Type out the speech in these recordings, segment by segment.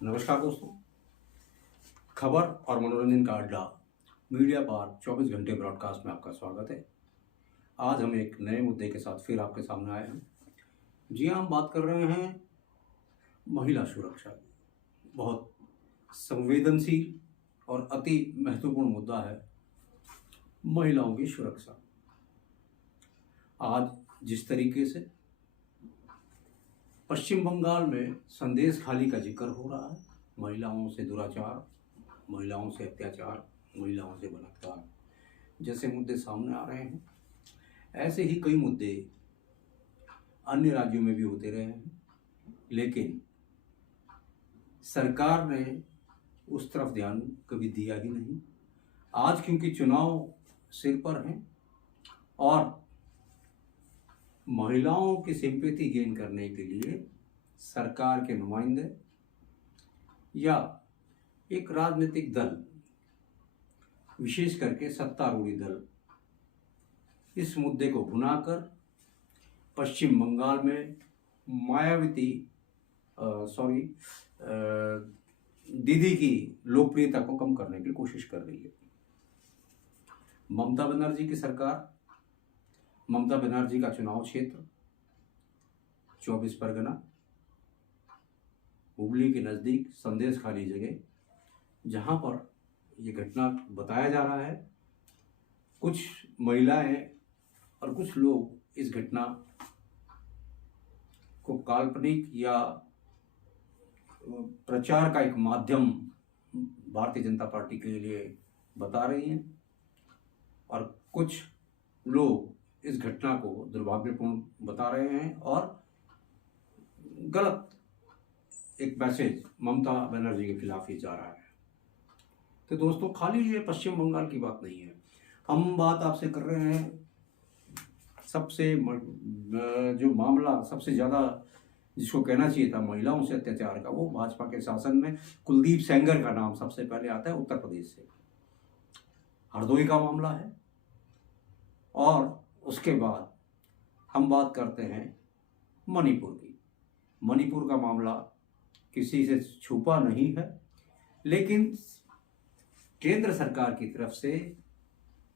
नमस्कार दोस्तों। खबर और मनोरंजन का अड्डा मीडिया पार 24 घंटे ब्रॉडकास्ट में आपका स्वागत है। आज हम एक नए मुद्दे के साथ फिर आपके सामने आए हैं। जी हाँ, हम बात कर रहे हैं महिला सुरक्षा की। बहुत संवेदनशील और अति महत्वपूर्ण मुद्दा है महिलाओं की सुरक्षा। आज जिस तरीके से पश्चिम बंगाल में संदेश खाली का जिक्र हो रहा है, महिलाओं से दुराचार, महिलाओं से अत्याचार, महिलाओं से बलात्कार जैसे मुद्दे सामने आ रहे हैं, ऐसे ही कई मुद्दे अन्य राज्यों में भी होते रहे हैं, लेकिन सरकार ने उस तरफ ध्यान कभी दिया ही नहीं। आज क्योंकि चुनाव सिर पर हैं और महिलाओं की सिंपैथी गेन करने के लिए सरकार के नुमाइंदे या एक राजनीतिक दल, विशेष करके सत्तारूढ़ी दल, इस मुद्दे को भुनाकर पश्चिम बंगाल में मायावती दीदी की लोकप्रियता को कम करने की कोशिश कर रही है। ममता बनर्जी की सरकार, ममता बनर्जी का चुनाव क्षेत्र 24 परगना, हुबली के नज़दीक संदेश खाली जगह, जहां पर ये घटना बताया जा रहा है। कुछ महिलाएं और कुछ लोग इस घटना को काल्पनिक या प्रचार का एक माध्यम भारतीय जनता पार्टी के लिए बता रही हैं और कुछ लोग इस घटना को दुर्भाग्यपूर्ण बता रहे हैं और गलत एक मैसेज ममता बनर्जी के खिलाफ ही जा रहा है। तो दोस्तों, खाली ये पश्चिम बंगाल की बात नहीं है। हम बात आपसे कर रहे हैं सबसे जो मामला सबसे ज़्यादा जिसको कहना चाहिए था महिलाओं से अत्याचार का, वो भाजपा के शासन में कुलदीप सेंगर का नाम सबसे पहले आता है, उत्तर प्रदेश से। हरदोई का मामला है और उसके बाद हम बात करते हैं मणिपुर की। मणिपुर का मामला किसी से छुपा नहीं है, लेकिन केंद्र सरकार की तरफ से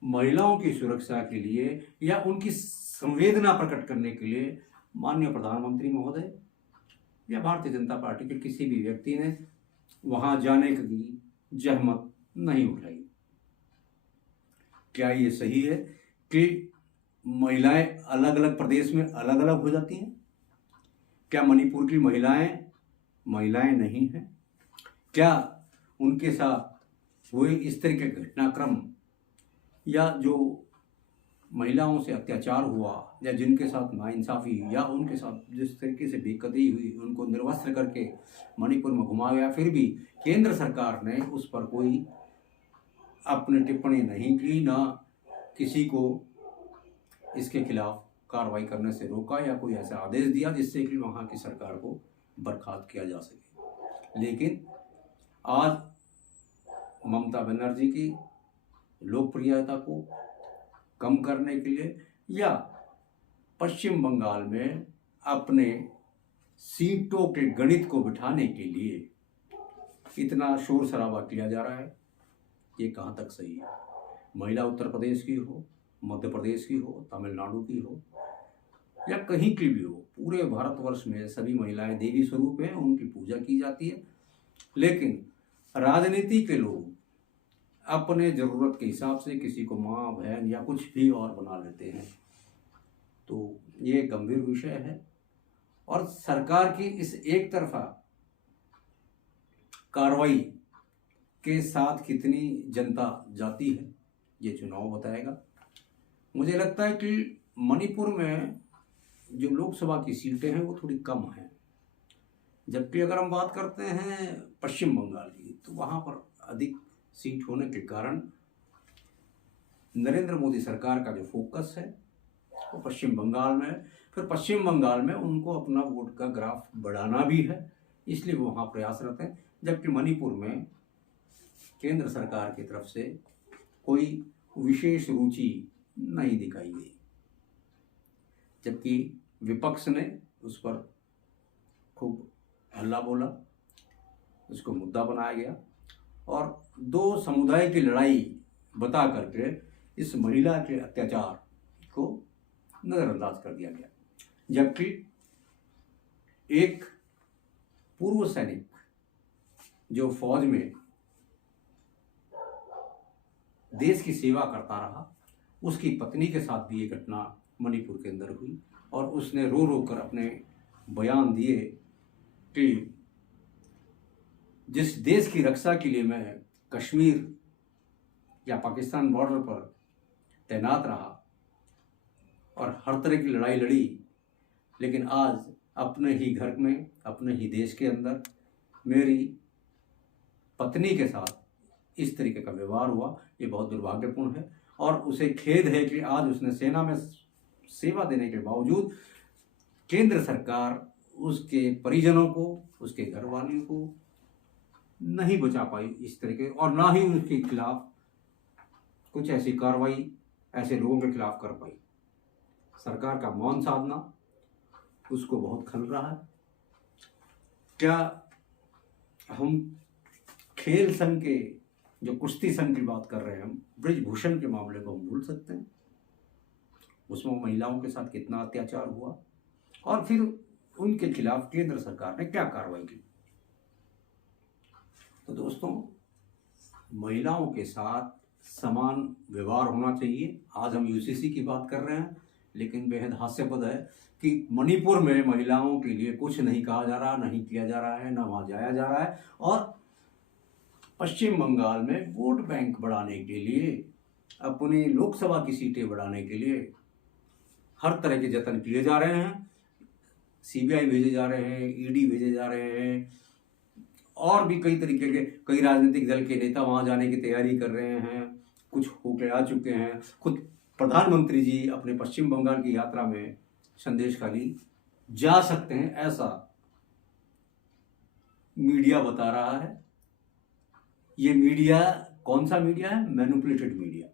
महिलाओं की सुरक्षा के लिए या उनकी संवेदना प्रकट करने के लिए माननीय प्रधानमंत्री महोदय या भारतीय जनता पार्टी के किसी भी व्यक्ति ने वहां जाने की जहमत नहीं उठाई। क्या ये सही है कि महिलाएं अलग अलग प्रदेश में अलग अलग हो जाती हैं? क्या मणिपुर की महिलाएं नहीं हैं? क्या उनके साथ हुए इस तरह के घटनाक्रम या जो महिलाओं से अत्याचार हुआ या जिनके साथ नाइंसाफ़ी या उनके साथ जिस तरीके से बेकदरी हुई, उनको निर्वस्त्र करके मणिपुर में घुमाया गया, फिर भी केंद्र सरकार ने उस पर कोई अपनी टिप्पणी नहीं की, ना किसी को इसके खिलाफ कार्रवाई करने से रोका या कोई ऐसा आदेश दिया जिससे कि वहाँ की सरकार को बर्खास्त किया जा सके। लेकिन आज ममता बनर्जी की लोकप्रियता को कम करने के लिए या पश्चिम बंगाल में अपने सीटों के गणित को बिठाने के लिए इतना शोर शराबा किया जा रहा है, ये कहाँ तक सही है? महिला उत्तर प्रदेश की हो, मध्य प्रदेश की हो, तमिलनाडु की हो या कहीं की भी हो, पूरे भारतवर्ष में सभी महिलाएं देवी स्वरूप हैं, उनकी पूजा की जाती है। लेकिन राजनीति के लोग अपने ज़रूरत के हिसाब से किसी को माँ, बहन या कुछ भी और बना लेते हैं। तो ये गंभीर विषय है और सरकार की इस एक तरफा कार्रवाई के साथ कितनी जनता जाती है, ये चुनाव बताएगा। मुझे लगता है कि मणिपुर में जो लोकसभा की सीटें हैं वो थोड़ी कम हैं, जबकि अगर हम बात करते हैं पश्चिम बंगाल की तो वहाँ पर अधिक सीट होने के कारण नरेंद्र मोदी सरकार का जो फोकस है वो पश्चिम बंगाल में, फिर पश्चिम बंगाल में उनको अपना वोट का ग्राफ बढ़ाना भी है, इसलिए वो वहाँ प्रयासरत हैं। जबकि मणिपुर में केंद्र सरकार की तरफ से कोई विशेष रुचि नहीं दिखाई गई, जबकि विपक्ष ने उस पर खूब हल्ला बोला। उसको मुद्दा बनाया गया और दो समुदाय की लड़ाई बता करके इस महिला के अत्याचार को नज़रअंदाज कर दिया गया। जबकि एक पूर्व सैनिक जो फौज में देश की सेवा करता रहा, उसकी पत्नी के साथ भी ये घटना मणिपुर के अंदर हुई और उसने रो रो कर अपने बयान दिए कि जिस देश की रक्षा के लिए मैं कश्मीर या पाकिस्तान बॉर्डर पर तैनात रहा और हर तरह की लड़ाई लड़ी, लेकिन आज अपने ही घर में, अपने ही देश के अंदर मेरी पत्नी के साथ इस तरीके का व्यवहार हुआ, ये बहुत दुर्भाग्यपूर्ण है। और उसे खेद है कि आज उसने सेना में सेवा देने के बावजूद केंद्र सरकार उसके परिजनों को, उसके घर वालों को नहीं बचा पाई इस तरीके, और ना ही उसके खिलाफ कुछ ऐसी कार्रवाई ऐसे लोगों के खिलाफ कर पाई। सरकार का मौन साधना उसको बहुत खल रहा है। क्या हम खेल संघ के, जो कुश्ती संघ की बात कर रहे हैं, हम ब्रिजभूषण के मामले को हम भूल सकते हैं? उसमें महिलाओं के साथ कितना अत्याचार हुआ और फिर उनके खिलाफ केंद्र सरकार ने क्या कार्रवाई की। तो दोस्तों, महिलाओं के साथ समान व्यवहार होना चाहिए। आज हम यूसीसी की बात कर रहे हैं, लेकिन बेहद हास्यास्पद है कि मणिपुर में महिलाओं के लिए कुछ नहीं कहा जा रहा, नहीं किया जा रहा है, ना वहाँ जाया जा रहा है। और पश्चिम बंगाल में वोट बैंक बढ़ाने के लिए, अपनी लोकसभा की सीटें बढ़ाने के लिए हर तरह के जतन किए जा रहे हैं। सीबीआई भेजे जा रहे हैं, ईडी भेजे जा रहे हैं, और भी कई तरीके के कई राजनीतिक दल के नेता वहाँ जाने की तैयारी कर रहे हैं, कुछ होके आ चुके हैं। खुद प्रधानमंत्री जी अपने पश्चिम बंगाल की यात्रा में संदेशखाली जा सकते हैं, ऐसा मीडिया बता रहा है। ये मीडिया कौन सा मीडिया है? मैनिपुलेटेड मीडिया,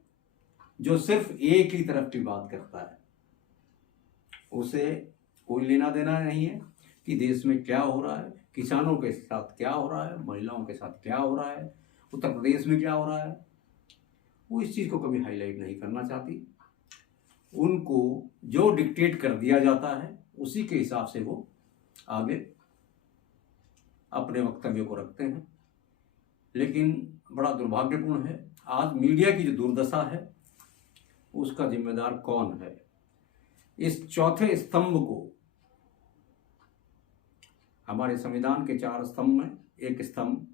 जो सिर्फ एक ही तरफ की बात करता है। उसे कोई लेना देना नहीं है कि देश में क्या हो रहा है, किसानों के साथ क्या हो रहा है, महिलाओं के साथ क्या हो रहा है, उत्तर प्रदेश में क्या हो रहा है। वो इस चीज़ को कभी हाईलाइट नहीं करना चाहती। उनको जो डिक्टेट कर दिया जाता है उसी के हिसाब से वो आगे अपने वक्तव्य को रखते हैं। लेकिन बड़ा दुर्भाग्यपूर्ण है, आज मीडिया की जो दुर्दशा है उसका जिम्मेदार कौन है? इस चौथे स्तंभ को, हमारे संविधान के 4 स्तंभ में एक स्तंभ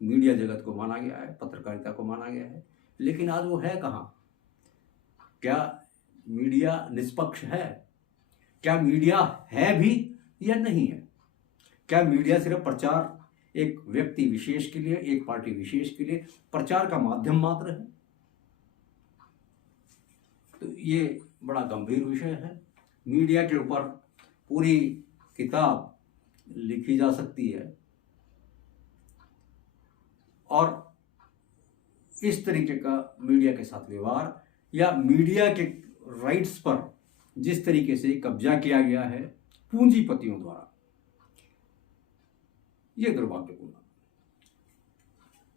मीडिया जगत को माना गया है, पत्रकारिता को माना गया है, लेकिन आज वो है कहाँ? क्या मीडिया निष्पक्ष है? क्या मीडिया है भी या नहीं है? क्या मीडिया सिर्फ प्रचार, एक व्यक्ति विशेष के लिए, एक पार्टी विशेष के लिए प्रचार का माध्यम मात्र है? तो ये बड़ा गंभीर विषय है। मीडिया के ऊपर पूरी किताब लिखी जा सकती है, और इस तरीके का मीडिया के साथ व्यवहार या मीडिया के राइट्स पर जिस तरीके से कब्जा किया गया है पूंजीपतियों द्वारा, ये दुर्भाग्यपूर्ण।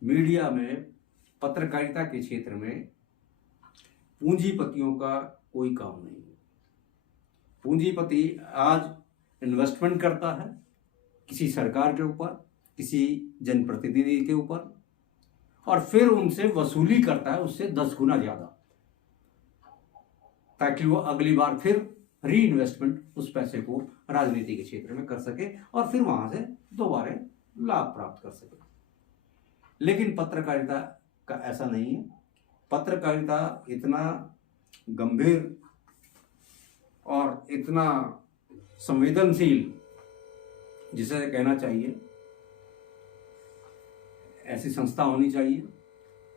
मीडिया में, पत्रकारिता के क्षेत्र में पूंजीपतियों का कोई काम नहीं है। पूंजीपति आज इन्वेस्टमेंट करता है किसी सरकार के ऊपर, किसी जनप्रतिनिधि के ऊपर, और फिर उनसे वसूली करता है उससे 10 गुना ज़्यादा, ताकि वो अगली बार फिर री इन्वेस्टमेंट उस पैसे को राजनीति के क्षेत्र में कर सके और फिर वहाँ से दोबारा लाभ प्राप्त कर सके। लेकिन पत्रकारिता का ऐसा नहीं है। पत्रकारिता इतना गंभीर और इतना संवेदनशील, जिसे कहना चाहिए, ऐसी संस्था होनी चाहिए।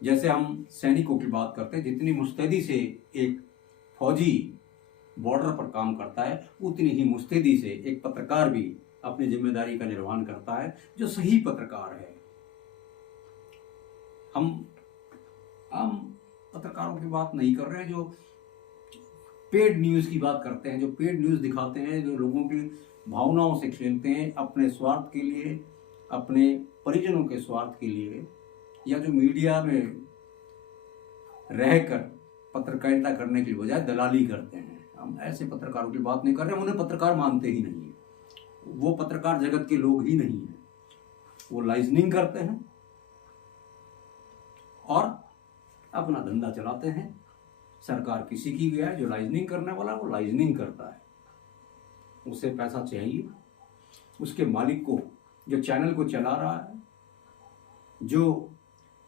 जैसे हम सैनिकों की बात करते हैं, जितनी मुस्तैदी से एक फौजी बॉर्डर पर काम करता है, उतनी ही मुस्तैदी से एक पत्रकार भी अपनी जिम्मेदारी का निर्वहन करता है, जो सही पत्रकार है। हम आम पत्रकारों की बात नहीं कर रहे हैं, जो पेड न्यूज़ की बात करते हैं, जो पेड न्यूज़ दिखाते हैं, जो लोगों की भावनाओं से खेलते हैं अपने स्वार्थ के लिए, अपने परिजनों के स्वार्थ के लिए या जो मीडिया में रहकर पत्रकारिता करने की बजाय दलाली करते हैं, हम ऐसे पत्रकारों की बात नहीं कर रहे, हम उन्हें पत्रकार मानते ही नहीं है। वो पत्रकार जगत के लोग ही नहीं हैं। वो लाइजनिंग करते हैं और अपना धंधा चलाते हैं। सरकार किसी की भी है, जो लाइजनिंग करने वाला वो लाइजनिंग करता है, उसे पैसा चाहिए। उसके मालिक को, जो चैनल को चला रहा है, जो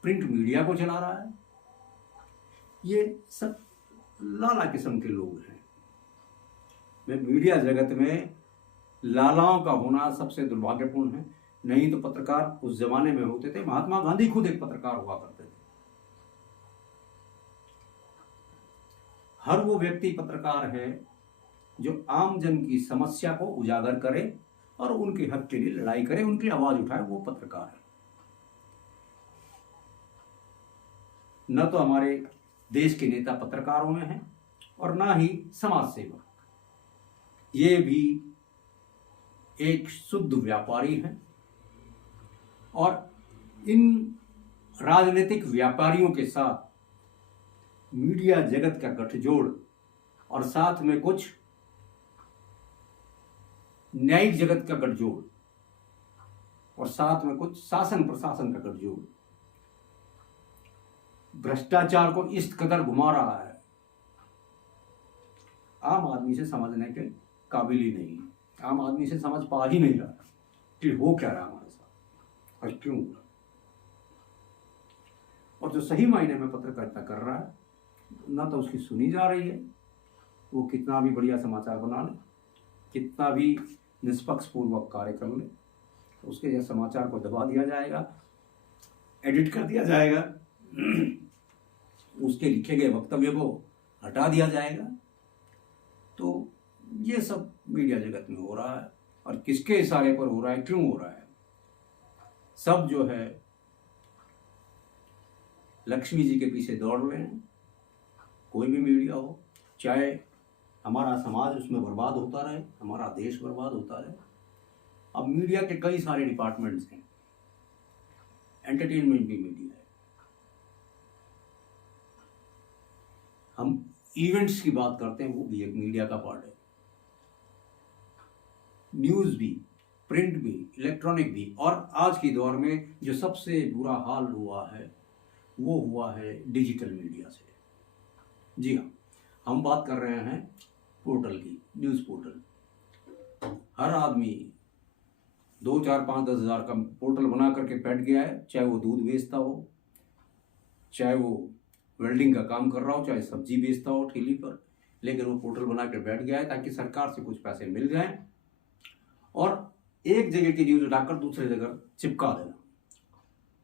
प्रिंट मीडिया को चला रहा है, ये सब लाला किस्म के लोग हैं। मीडिया जगत में लालाओं का होना सबसे दुर्भाग्यपूर्ण है। नहीं तो पत्रकार उस जमाने में होते थे। महात्मा गांधी खुद एक पत्रकार हुआ करते थे। हर वो व्यक्ति पत्रकार है जो आम जन की समस्या को उजागर करे और उनके हक के लिए लड़ाई करे, उनकी आवाज उठाए, वो पत्रकार है। न तो हमारे देश के नेता पत्रकारों में हैं और ना ही समाज सेवक। ये भी एक शुद्ध व्यापारी हैं और इन राजनीतिक व्यापारियों के साथ मीडिया जगत का गठजोड़ और साथ में कुछ न्यायिक जगत का गठजोड़ और साथ में कुछ शासन प्रशासन का गठजोड़ भ्रष्टाचार को इस कदर घुमा रहा है, आम आदमी से समझने के काबिल ही नहीं है। आम आदमी से समझ पा ही नहीं रहा कि हो क्या रहा हमारे साथ और क्यों। और जो सही मायने में पत्रकारिता कर रहा है, ना तो उसकी सुनी जा रही है। वो कितना भी बढ़िया समाचार बना ले, कितना भी निष्पक्ष पूर्वक कार्य कर ले, उसके जैसे समाचार को दबा दिया जाएगा, एडिट कर दिया जाएगा, उसके लिखे गए वक्तव्य को हटा दिया जाएगा। तो ये सब मीडिया जगत में हो रहा है। और किसके इशारे पर हो रहा है, क्यों हो रहा है? सब जो है लक्ष्मी जी के पीछे दौड़ रहे हैं। कोई भी मीडिया हो, चाहे हमारा समाज उसमें बर्बाद होता रहे, हमारा देश बर्बाद होता रहे। अब मीडिया के कई सारे डिपार्टमेंट्स हैं। एंटरटेनमेंट भी मीडिया है। हम इवेंट्स की बात करते हैं, वो भी एक मीडिया का पार्ट है। न्यूज़ भी, प्रिंट भी, इलेक्ट्रॉनिक भी। और आज के दौर में जो सबसे बुरा हाल हुआ है वो हुआ है डिजिटल मीडिया से। जी हाँ, हम बात कर रहे हैं पोर्टल की, न्यूज़ पोर्टल। हर आदमी 2, 4, 5, 10 हज़ार का पोर्टल बना करके बैठ गया है। चाहे वो दूध बेचता हो, चाहे वो वेल्डिंग का काम कर रहा हो, चाहे सब्जी बेचता हो ठेली पर, लेकिन वो पोर्टल बना कर बैठ गया है ताकि सरकार से कुछ पैसे मिल जाएं और एक जगह की न्यूज़ उठाकर दूसरी जगह चिपका देना।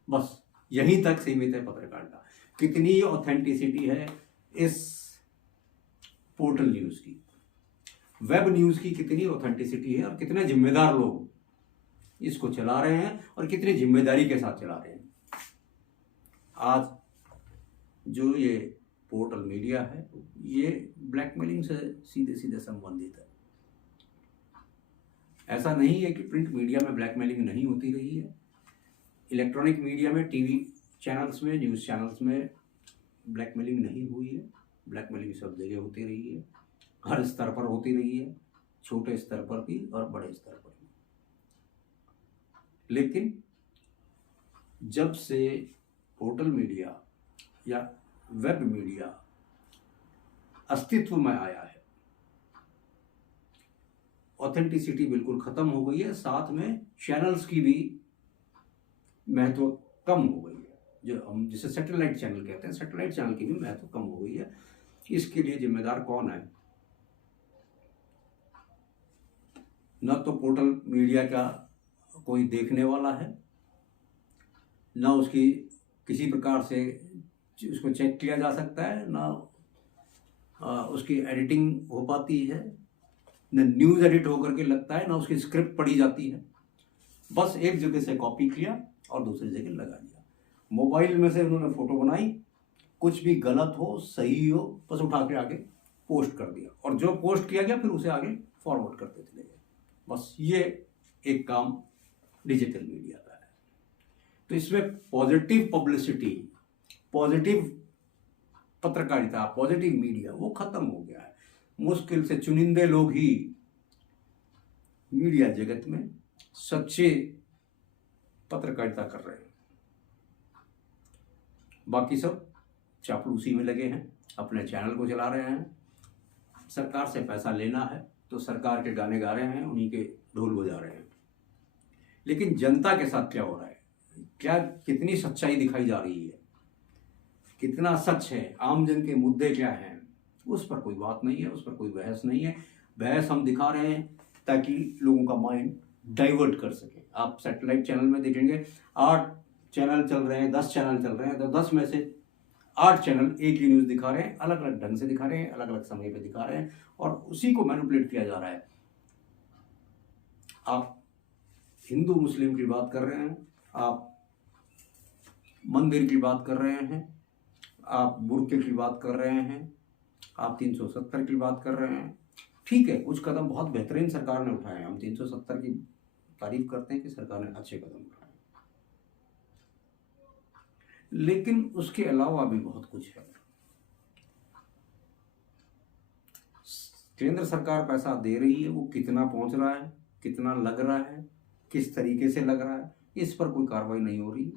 बस यहीं तक सीमित है पत्रकारिता। कितनी ऑथेंटिसिटी है इस पोर्टल न्यूज़ की, वेब न्यूज़ की कितनी ऑथेंटिसिटी है और कितने जिम्मेदार लोग इसको चला रहे हैं और कितनी जिम्मेदारी के साथ चला रहे हैं। आज जो ये पोर्टल मीडिया है, ये ब्लैकमेलिंग से सीधे सीधे संबंधित है। ऐसा नहीं है कि प्रिंट मीडिया में ब्लैकमेलिंग नहीं होती रही है। इलेक्ट्रॉनिक मीडिया में, टीवी चैनल्स में, न्यूज़ चैनल्स में ब्लैकमेलिंग नहीं हुई है। ब्लैकमेलिंग सब जगह होती रही है, हर स्तर पर होती रही है, छोटे स्तर पर भी और बड़े स्तर पर भी। लेकिन जब से पोर्टल मीडिया या वेब मीडिया अस्तित्व में आया है, ऑथेंटिसिटी बिल्कुल खत्म हो गई है। साथ में चैनल्स की भी महत्व कम हो गई है। जो हम जिसे सैटेलाइट चैनल कहते हैं, सैटेलाइट चैनल की भी महत्व कम हो गई है। इसके लिए जिम्मेदार कौन है? न तो पोर्टल मीडिया का कोई देखने वाला है, न उसकी किसी प्रकार से उसको चेक किया जा सकता है, ना उसकी एडिटिंग हो पाती है, न न्यूज़ एडिट होकर के लगता है, ना उसकी स्क्रिप्ट पढ़ी जाती है। बस एक जगह से कॉपी किया और दूसरी जगह लगा दिया। मोबाइल में से उन्होंने फ़ोटो बनाई, कुछ भी गलत हो सही हो बस उठा के आगे पोस्ट कर दिया, और जो पोस्ट किया गया फिर उसे आगे फॉरवर्ड करते चले गए। बस ये एक काम डिजिटल मीडिया का है। तो इसमें पॉजिटिव पब्लिसिटी, पॉजिटिव पत्रकारिता, पॉजिटिव मीडिया वो खत्म हो गया है। मुश्किल से चुनिंदे लोग ही मीडिया जगत में सच्चे पत्रकारिता कर रहे हैं, बाकी सब चापलूसी में लगे हैं, अपने चैनल को चला रहे हैं। सरकार से पैसा लेना है तो सरकार के गाने गा रहे हैं, उन्हीं के ढोल बजा रहे हैं। लेकिन जनता के साथ क्या हो रहा है, क्या कितनी सच्चाई दिखाई जा रही है, कितना सच है, आम जन के मुद्दे क्या हैं, उस पर कोई बात नहीं है, उस पर कोई बहस नहीं है। बहस हम दिखा रहे हैं ताकि लोगों का माइंड डाइवर्ट कर सके। आप सैटेलाइट चैनल में देखेंगे 8 चैनल चल रहे हैं, 10 चैनल चल रहे हैं, तो 10 में से 8 चैनल एक ही न्यूज़ दिखा रहे हैं, अलग अलग ढंग से दिखा रहे हैं, अलग अलग समय पे दिखा रहे हैं, और उसी को मैनिपुलेट किया जा रहा है। आप हिंदू मुस्लिम की बात कर रहे हैं, आप मंदिर की बात कर रहे हैं, आप बुर्के की बात कर रहे हैं, आप 370 की बात कर रहे हैं। ठीक है, कुछ कदम बहुत बेहतरीन सरकार ने उठाए हैं, हम 370 की तारीफ करते हैं कि सरकार ने अच्छे कदम उठाए, लेकिन उसके अलावा भी बहुत कुछ है। केंद्र सरकार पैसा दे रही है, वो कितना पहुंच रहा है, कितना लग रहा है, किस तरीके से लग रहा है, इस पर कोई कार्रवाई नहीं हो रही।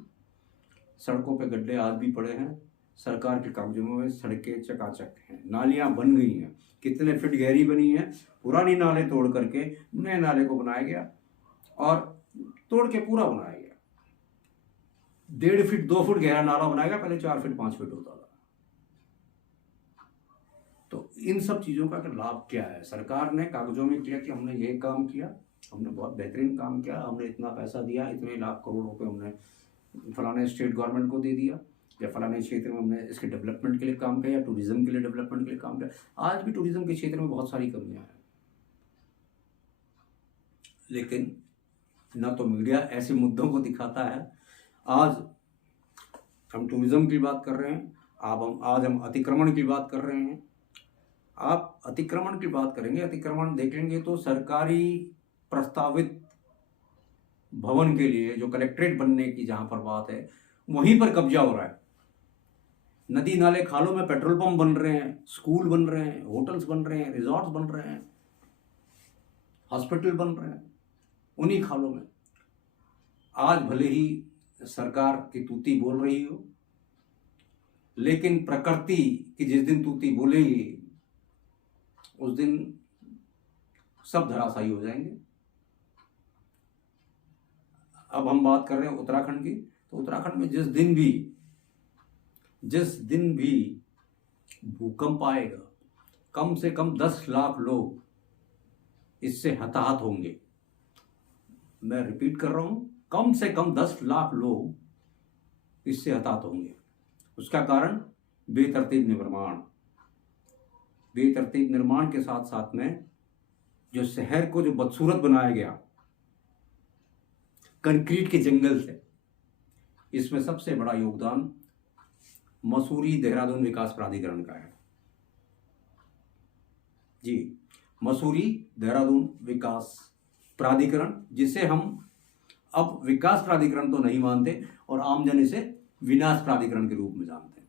सड़कों पे गड्ढे आज भी पड़े हैं, सरकार के कब्जे में सड़कें चकाचक हैं, नालियां बन गई हैं, कितने फीट गहरी बनी है, पुरानी नाले तोड़ करके नए नाले को बनाया गया, और तोड़ के पूरा बनाया गया। 1.5 फीट 2 फुट गहरा नाला बनाया गया, पहले 4 फीट 5 फीट होता था। तो इन सब चीज़ों का लाभ क्या है? सरकार ने कागजों में किया कि हमने ये काम किया, हमने बहुत बेहतरीन काम किया, हमने इतना पैसा दिया, इतने लाख करोड़ रुपए हमने फलाने स्टेट गवर्नमेंट को दे दिया, या फलाने क्षेत्र में हमने इसके डेवलपमेंट के लिए काम किया, या टूरिज्म के लिए डेवलपमेंट के लिए काम किया। आज भी टूरिज्म के क्षेत्र में बहुत सारी कमियां हैं, लेकिन ना तो मीडिया ऐसे मुद्दों को दिखाता है। आज हम टूरिज्म की बात कर रहे हैं, आज हम अतिक्रमण की बात कर रहे हैं। आप अतिक्रमण की बात करेंगे, अतिक्रमण देखेंगे तो सरकारी प्रस्तावित भवन के लिए जो कलेक्ट्रेट बनने की जहां पर बात है, वहीं पर कब्जा हो रहा है। नदी नाले खालों में पेट्रोल पंप बन रहे हैं, स्कूल बन रहे हैं, होटल्स बन रहे हैं, रिजॉर्ट्स बन रहे हैं, हॉस्पिटल बन रहे हैं उन्हीं खालों में। आज भले ही सरकार की तूती बोल रही हो, लेकिन प्रकृति की जिस दिन तूती बोलेगी उस दिन सब धराशायी हो जाएंगे। अब हम बात कर रहे हैं उत्तराखंड की, तो उत्तराखंड में जिस दिन भी भूकंप आएगा, कम से कम 10 लाख लोग इससे हताहत होंगे। मैं रिपीट कर रहा हूं, कम से कम 10 लाख लोग इससे हताहत होंगे। उसका कारण बेतरतीब निर्माण के साथ साथ में जो शहर को जो बदसूरत बनाया गया कंक्रीट के जंगल से, इसमें सबसे बड़ा योगदान मसूरी देहरादून विकास प्राधिकरण का है। जी, मसूरी देहरादून विकास प्राधिकरण, जिसे हम अब विकास प्राधिकरण तो नहीं मानते और आमजन इसे विनाश प्राधिकरण के रूप में जानते हैं।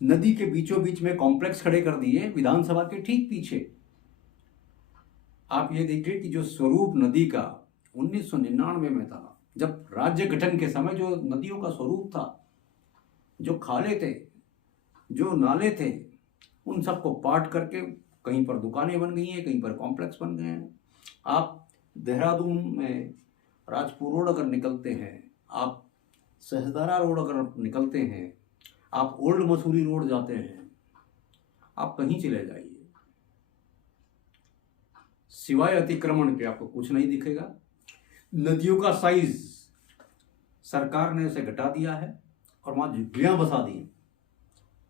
नदी के बीचों बीच में कॉम्प्लेक्स खड़े कर दिए, विधानसभा के ठीक पीछे। आप ये देखिए कि जो स्वरूप नदी का 1999 में था, जब राज्य गठन के समय जो नदियों का स्वरूप था, जो खाले थे, जो नाले थे, उन सबको पाट करके कहीं पर दुकानें बन गई हैं, कहीं पर कॉम्प्लेक्स बन गए हैं। आप देहरादून में राजपुर रोड अगर निकलते हैं, आप सहजदारा रोड अगर निकलते हैं, आप ओल्ड मसूरी रोड जाते हैं, आप कहीं चले जाइए, सिवाय अतिक्रमण के आपको कुछ नहीं दिखेगा। नदियों का साइज सरकार ने उसे घटा दिया है और वहां झुग्गियां बसा दी,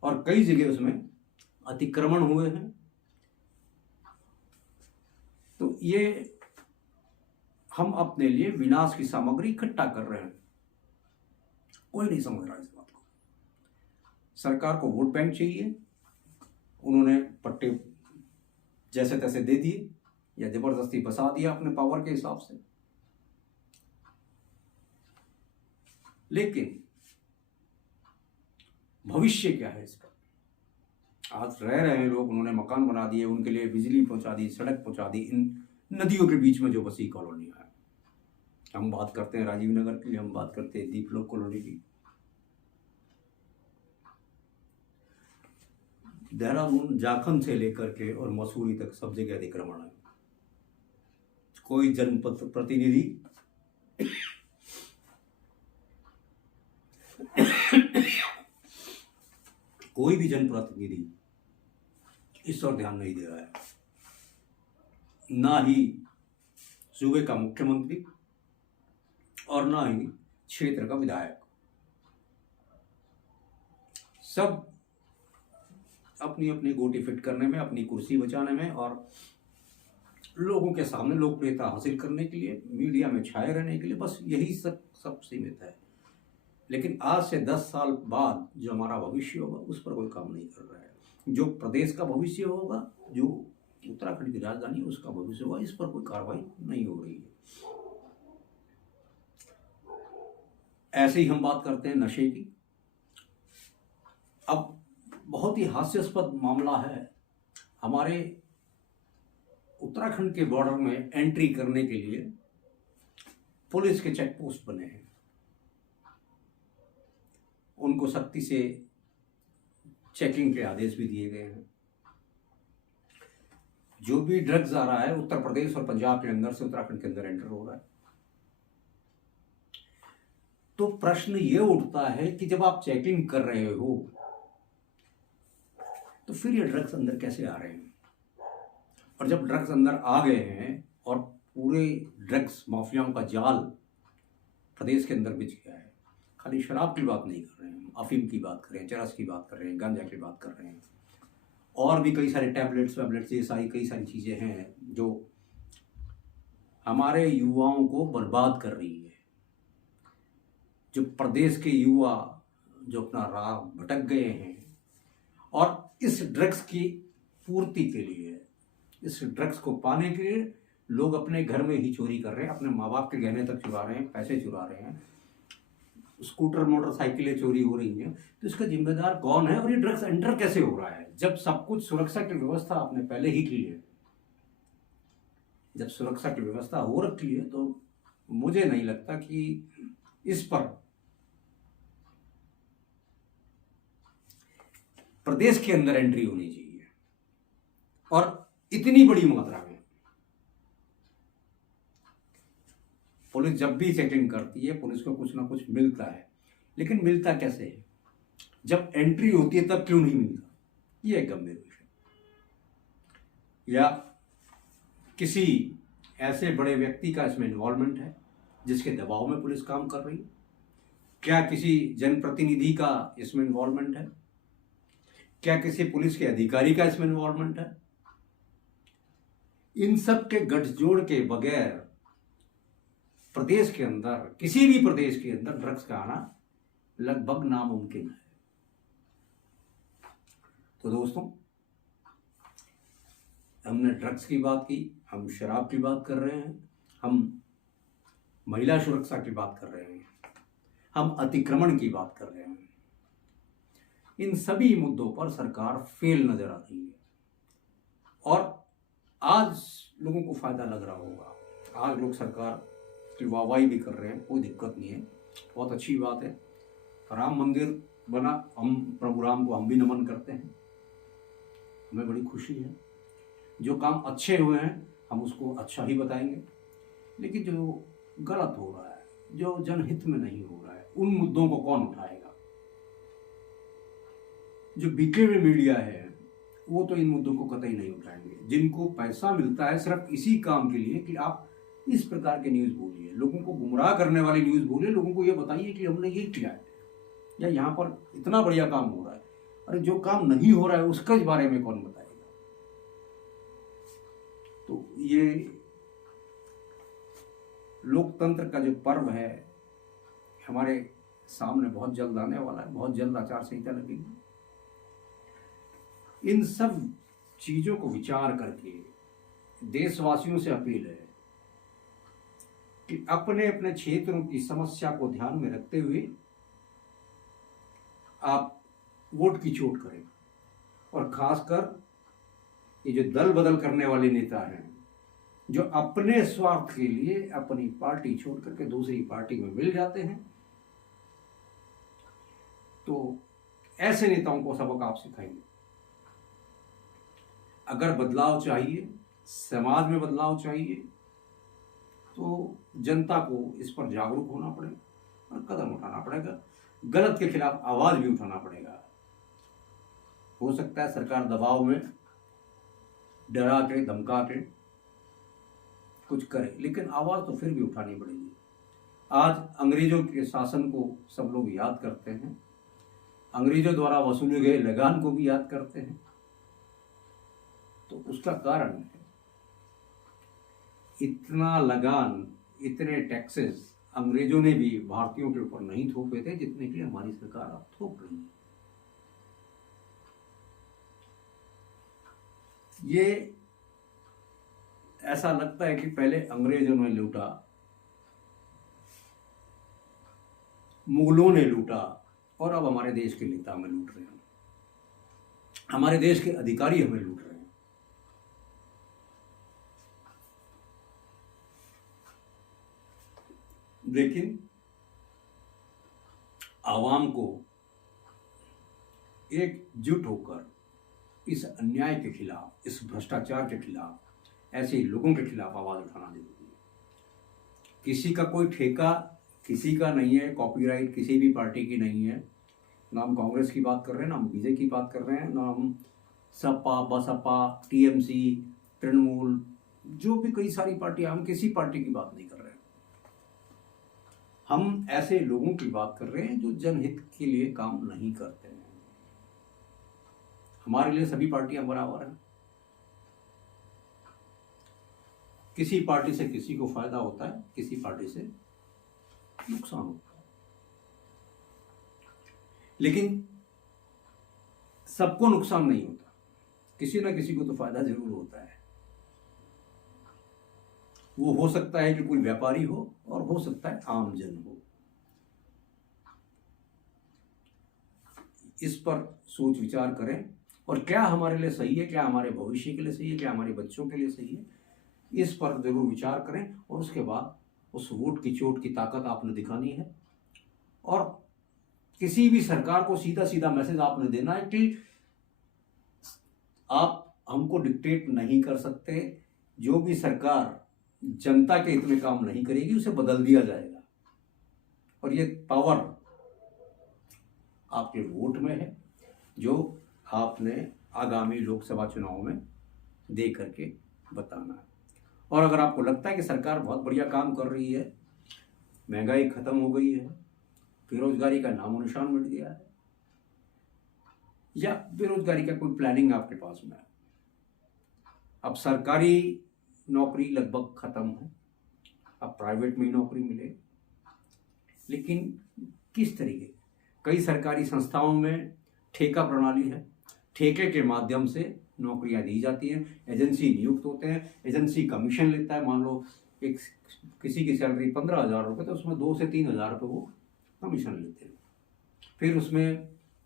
और कई जगह उसमें अतिक्रमण हुए हैं। तो ये हम अपने लिए विनाश की सामग्री इकट्ठा कर रहे हैं। कोई नहीं समझ रहा इस बात को। सरकार को वोट बैंक चाहिए, उन्होंने पट्टे जैसे तैसे दे दिए या जबरदस्ती बसा दिया अपने पावर के हिसाब से। लेकिन भविष्य क्या है इसका? आज रह रहे हैं लोग, उन्होंने मकान बना दिए, उनके लिए बिजली पहुंचा दी, सड़क पहुंचा दी, इन नदियों के बीच में जो बसी कॉलोनियां है। हम बात करते हैं राजीव नगर की, हम बात करते हैं दीपलोक कॉलोनी की। देहरादून जाखन से लेकर के और मसूरी तक सब जगह अतिक्रमण है। कोई जनप्रतिनिधि कोई भी जनप्रतिनिधि इस ओर ध्यान नहीं दे रहा है, ना ही सूबे का मुख्यमंत्री और ना ही क्षेत्र का विधायक। सब अपनी अपनी गोटी फिट करने में, अपनी कुर्सी बचाने में और लोगों के सामने लोकप्रियता हासिल करने के लिए, मीडिया में छाए रहने के लिए, बस यही सब सीमित है। लेकिन आज से 10 साल बाद जो हमारा भविष्य होगा उस पर कोई काम नहीं कर रहा है। जो प्रदेश का भविष्य होगा, जो उत्तराखंड की राजधानी है उसका भविष्य होगा, इस पर कोई कार्रवाई नहीं हो रही है। ऐसे ही हम बात करते हैं नशे की। अब बहुत ही हास्यास्पद मामला है, हमारे उत्तराखंड के बॉर्डर में एंट्री करने के लिए पुलिस के चेक पोस्ट बने हैं। उनको सख्ती से चेकिंग के आदेश भी दिए गए हैं। जो भी ड्रग्स आ रहा है उत्तर प्रदेश और पंजाब के अंदर से उत्तराखंड के अंदर एंटर हो रहा है। तो प्रश्न ये उठता है कि जब आप चेकिंग कर रहे हो तो फिर ये ड्रग्स अंदर कैसे आ रहे हैं? और जब ड्रग्स अंदर आ गए हैं और पूरे ड्रग्स माफियाओं का जाल प्रदेश के अंदर बिछ गया है, खाली शराब की बात नहीं कर रहे हैं, अफीम की बात कर रहे हैं, चरस की बात कर रहे हैं, गांजा की बात कर रहे हैं, और भी कई सारे टैबलेट्स ये सारी कई सारी चीज़ें हैं जो हमारे युवाओं को बर्बाद कर रही है। जो प्रदेश के युवा जो अपना राह भटक गए हैं और इस ड्रग्स की पूर्ति के लिए, इस ड्रग्स को पाने के लिए लोग अपने घर में ही चोरी कर रहे हैं, अपने माँ बाप के गहने तक चुरा रहे हैं, पैसे चुरा रहे हैं, स्कूटर मोटरसाइकिलें चोरी हो रही हैं। तो इसका जिम्मेदार कौन है और ये ड्रग्स एंटर कैसे हो रहा है? जब सब कुछ सुरक्षा की व्यवस्था आपने पहले ही की है, जब सुरक्षा की व्यवस्था हो रखी है, तो मुझे नहीं लगता कि इस पर प्रदेश के अंदर एंट्री होनी चाहिए। और इतनी बड़ी मात्रा में पुलिस जब भी चेकिंग करती है, पुलिस को कुछ ना कुछ मिलता है, लेकिन मिलता कैसे है? जब एंट्री होती है तब क्यों नहीं मिलता? ये एक गंभीर विषय। या किसी ऐसे बड़े व्यक्ति का इसमें इन्वॉल्वमेंट है जिसके दबाव में पुलिस काम कर रही है? क्या किसी जनप्रतिनिधि का इसमें इन्वॉल्वमेंट है? क्या किसी पुलिस के अधिकारी का इसमें इन्वॉल्वमेंट है? इन सब के गठजोड़ के बगैर प्रदेश के अंदर, किसी भी प्रदेश के अंदर ड्रग्स का आना लगभग नामुमकिन है। तो दोस्तों, हमने ड्रग्स की बात की, हम शराब की बात कर रहे हैं, हम महिला सुरक्षा की बात कर रहे हैं, हम अतिक्रमण की बात कर रहे हैं। इन सभी मुद्दों पर सरकार फेल नजर आ रही है और आज लोगों को फायदा लग रहा होगा। आज लोग सरकार की वाहवाही भी कर रहे हैं, कोई दिक्कत नहीं है, बहुत अच्छी बात है। राम मंदिर बना, हम प्रभु राम को हम भी नमन करते हैं, हमें बड़ी खुशी है। जो काम अच्छे हुए हैं हम उसको अच्छा ही बताएंगे, लेकिन जो गलत हो रहा है, जो जनहित में नहीं हो रहा है, उन मुद्दों को कौन उठाएगा? जो बिके हुए मीडिया है वो तो इन मुद्दों को कतई नहीं उठाएंगे। जिनको पैसा मिलता है सिर्फ इसी काम के लिए कि आप इस प्रकार के न्यूज़ बोलिए, लोगों को गुमराह करने वाली न्यूज़ बोलिए, लोगों को ये बताइए कि हमने ये किया है या यहाँ पर इतना बढ़िया काम हो रहा है। अरे जो काम नहीं हो रहा है उसके बारे में कौन बताएगा? तो ये लोकतंत्र का जो पर्व है हमारे सामने बहुत जल्द आने वाला है, बहुत जल्द आचार संहिता लगेगी। इन सब चीजों को विचार करके देशवासियों से अपील है कि अपने अपने क्षेत्रों की समस्या को ध्यान में रखते हुए आप वोट की चोट करें। और खासकर ये जो दल बदल करने वाले नेता हैं, जो अपने स्वार्थ के लिए अपनी पार्टी छोड़ करके दूसरी पार्टी में मिल जाते हैं, तो ऐसे नेताओं को सबक आप सिखाएंगे। अगर बदलाव चाहिए, समाज में बदलाव चाहिए, तो जनता को इस पर जागरूक होना पड़ेगा और कदम उठाना पड़ेगा। गलत के खिलाफ आवाज भी उठाना पड़ेगा। हो सकता है सरकार दबाव में डरा के धमका के कुछ करे, लेकिन आवाज तो फिर भी उठानी पड़ेगी। आज अंग्रेजों के शासन को सब लोग याद करते हैं, अंग्रेजों द्वारा वसूले गए लगान को भी याद करते हैं। तो उसका कारण है इतना लगान, इतने टैक्सेस अंग्रेजों ने भी भारतीयों के ऊपर नहीं थोपे थे जितने की हमारी सरकार अब थोप रही है। ये ऐसा लगता है कि पहले अंग्रेजों ने लूटा, मुगलों ने लूटा, और अब हमारे देश के नेता हमें लूट रहे हैं, हमारे देश के अधिकारी हमें लूट रहे हैं। लेकिन आवाम को एकजुट होकर इस अन्याय के खिलाफ, इस भ्रष्टाचार के खिलाफ, ऐसे लोगों के खिलाफ आवाज उठाना जरूरी है। किसी का कोई ठेका किसी का नहीं है, कॉपीराइट किसी भी पार्टी की नहीं है। ना हम कांग्रेस की बात कर रहे हैं, ना हम बीजेपी की बात कर रहे हैं, ना हम सपा, बसपा, टीएमसी, तृणमूल, जो भी कई सारी पार्टियां, हम किसी पार्टी की बात नहीं कर रहे हैं। हम ऐसे लोगों की बात कर रहे हैं जो जनहित के लिए काम नहीं करते हैं। हमारे लिए सभी पार्टियां बराबर हैं। किसी पार्टी से किसी को फायदा होता है, किसी पार्टी से नुकसान होता है, लेकिन सबको नुकसान नहीं होता, किसी ना किसी को तो फायदा जरूर होता है। वो हो सकता है कि कोई व्यापारी हो और हो सकता है आम जन हो। इस पर सोच विचार करें और क्या हमारे लिए सही है, क्या हमारे भविष्य के लिए सही है, क्या हमारे बच्चों के लिए सही है, इस पर जरूर विचार करें। और उसके बाद उस वोट की चोट की ताकत आपने दिखानी है और किसी भी सरकार को सीधा सीधा मैसेज आपने देना है कि आप हमको डिक्टेट नहीं कर सकते। जो भी सरकार जनता के हित में काम नहीं करेगी उसे बदल दिया जाएगा। और ये पावर आपके वोट में है, जो आपने आगामी लोकसभा चुनाव में दे करके बताना है। और अगर आपको लगता है कि सरकार बहुत बढ़िया काम कर रही है, महंगाई खत्म हो गई है, बेरोजगारी का नामो निशान मिट गया है, या बेरोजगारी का कोई प्लानिंग आपके पास में है, अब सरकारी नौकरी लगभग खत्म है, अब प्राइवेट में नौकरी मिले, लेकिन किस तरीके, कई सरकारी संस्थाओं में ठेका प्रणाली है, ठेके के माध्यम से नौकरियां दी जाती हैं, एजेंसी नियुक्त होते हैं, एजेंसी कमीशन लेता है। मान लो एक किसी की सैलरी 15,000 रुपये, तो उसमें 2 से 3,000 रुपये वो कमीशन लेते हैं। फिर उसमें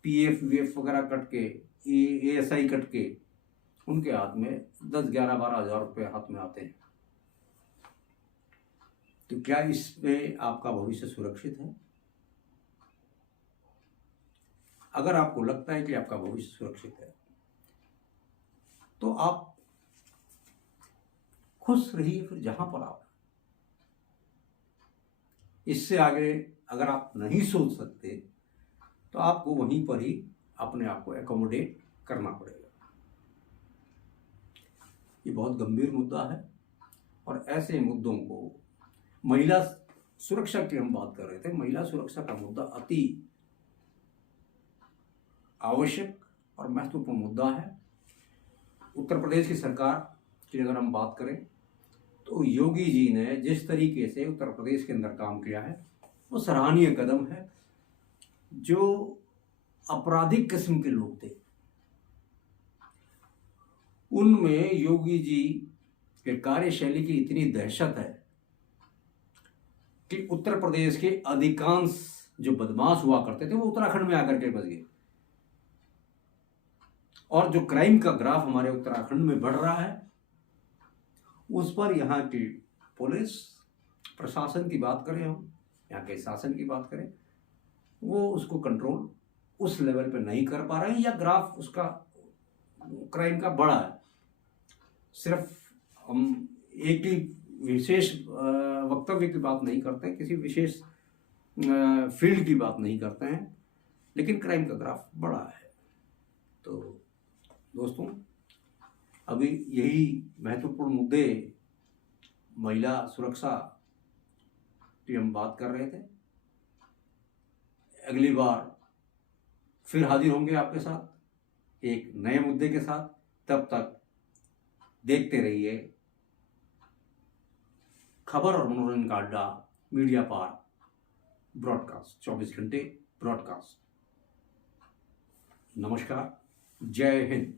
पीएफ वीएफ वगैरह कट के, एएसआई कट के उनके हाथ में 10, 11, 12,000 रुपये हाथ में आते हैं। तो क्या इसमें आपका भविष्य सुरक्षित है? अगर आपको लगता है कि आपका भविष्य सुरक्षित है तो आप खुश रहिए फिर जहां पर आप। इससे आगे अगर आप नहीं सोच सकते तो आपको वहीं पर ही अपने आप को एकोमोडेट करना पड़ेगा। ये बहुत गंभीर मुद्दा है और ऐसे मुद्दों को, महिला सुरक्षा की हम बात कर रहे थे, महिला सुरक्षा का मुद्दा अति आवश्यक और महत्वपूर्ण मुद्दा है। उत्तर प्रदेश की सरकार की अगर हम बात करें तो योगी जी ने जिस तरीके से उत्तर प्रदेश के अंदर काम किया है वो सराहनीय कदम है। जो आपराधिक किस्म के लोग थे उनमें योगी जी के कार्यशैली की इतनी दहशत है कि उत्तर प्रदेश के अधिकांश जो बदमाश हुआ करते थे वो उत्तराखंड में आकर के बस गए, और जो क्राइम का ग्राफ हमारे उत्तराखंड में बढ़ रहा है उस पर यहाँ की पुलिस प्रशासन की बात करें, हम यहाँ के शासन की बात करें, वो उसको कंट्रोल उस लेवल पे नहीं कर पा रहे हैं, या ग्राफ उसका क्राइम का बढ़ा है। सिर्फ हम एक ही विशेष वक्तव्य की बात नहीं करते हैं, किसी विशेष फील्ड की बात नहीं करते हैं, लेकिन क्राइम का ग्राफ बढ़ा है। तो दोस्तों, अभी यही महत्वपूर्ण मुद्दे महिला सुरक्षा की हम बात कर रहे थे। अगली बार फिर हाजिर होंगे आपके साथ एक नए मुद्दे के साथ। तब तक देखते रहिए खबर और मनोरंजन का अड्डा मीडिया पार्क ब्रॉडकास्ट, 24 घंटे ब्रॉडकास्ट। नमस्कार, जय हिंद।